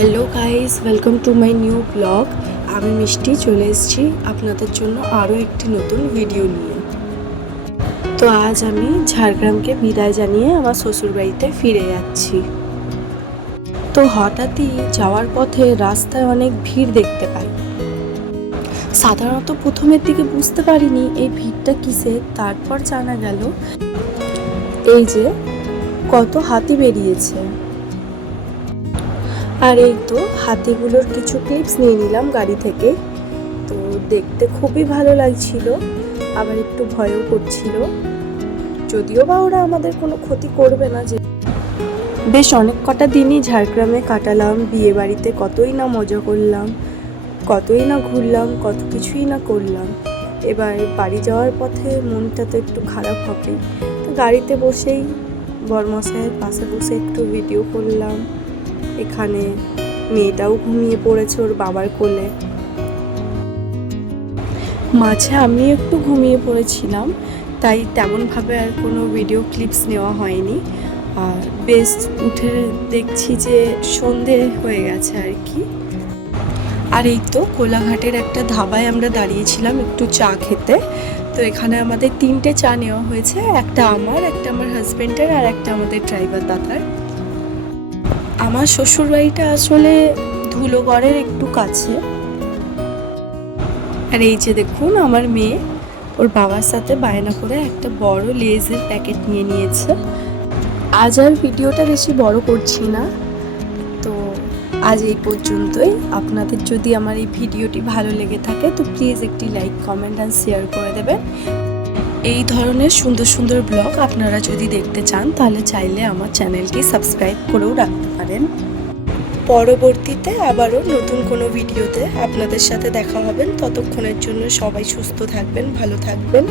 Hello guys, welcome to my new blog. আমি মিষ্টি চলে এসেছি আপনাদের জন্য আরও একটি নতুন ভিডিও নিয়ে। তো আজ আমি ঝাড়গ্রামকে বিদায় জানিয়ে আমার শ্বশুরবাড়িতে ফিরে যাচ্ছি। তো হঠাৎই যাওয়ার পথে রাস্তায় অনেক ভিড় দেখতে পাই। সাধারণত প্রথমের দিকে বুঝতে পারিনি এই ভিড়টা কিসের, তারপর জানা গেল এই যে কত হাতি বেরিয়েছে। আর এই তো হাতিগুলোর কিছু ক্লিপস নিয়ে নিলাম গাড়ি থেকে। তো দেখতে খুবই ভালো লাগছিল, আবার একটু ভয়ও করছিল, যদিও বা ওরা আমাদের কোনো ক্ষতি করবে না। যে বেশ অনেক কটা দিনই ঝাড়গ্রামে কাটালাম, বিয়ে বাড়িতে কতই না মজা করলাম, কতই না ঘুরলাম, কত কিছুই না করলাম। এবার বাড়ি যাওয়ার পথে মনটা তো একটু খারাপ হবে। তো গাড়িতে বসেই বরমশাইয়ের পাশে বসে একটু ভিডিও করলাম। এখানে মেয়েটাও ঘুমিয়ে পড়েছে ওর বাবার কোলে। মাঝে আমি একটু ঘুমিয়ে পড়েছিলাম, তাই তেমনভাবে আর কোনো ভিডিও ক্লিপস নেওয়া হয়নি। আর বেশ উঠে দেখছি যে সন্ধে হয়ে গেছে আর কি। আর এই তো কোলাঘাটের একটা ধাবায় আমরা দাঁড়িয়েছিলাম একটু চা খেতে। তো এখানে আমাদের 3টে চা নেওয়া হয়েছে, একটা আমার হাজব্যান্ডের আর একটা আমাদের ড্রাইভার দাদার। আমার শ্বশুরবাড়িটা আসলে ধুলোগড়ের একটু কাছে। আর এই যে দেখুন আমার মেয়ে ওর বাবার সাথে বায়না করে একটা বড় লেজের প্যাকেট নিয়ে নিয়েছে। আজ আর ভিডিওটা বেশি বড় করছি না, তো আজ এই পর্যন্তই। আপনাদের যদি আমার এই ভিডিওটি ভালো লেগে থাকে তো প্লিজ একটি লাইক, কমেন্ট অ্যান্ড শেয়ার করে দেবেন। এই ধরনের সুন্দর সুন্দর ব্লগ আপনারা যদি দেখতে চান তাহলে চাইলে আমার চ্যানেলটি সাবস্ক্রাইব করেও রাখতে পারেন। পরবর্তীতে আবারও নতুন কোনো ভিডিওতে আপনাদের সাথে দেখা হবেন। ততক্ষণের জন্য সবাই সুস্থ থাকবেন, ভালো থাকবেন।